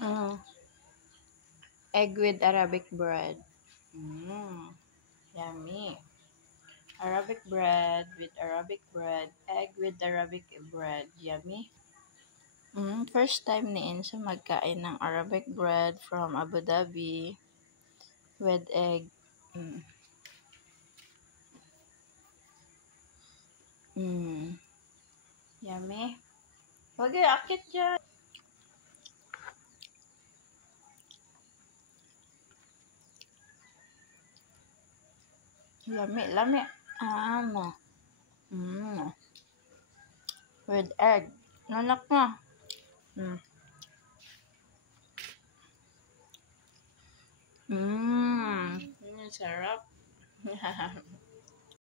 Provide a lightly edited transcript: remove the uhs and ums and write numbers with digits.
Mm. Egg with Arabic bread. Yummy. Arabic bread with Arabic bread. Egg with Arabic bread. Yummy. First time ni Enzo magkain ng Arabic bread from Abu Dhabi with egg. Yummy. Huwag yung akit dyan. Lami, lami. Amo. With egg. Nanak na. Sarap.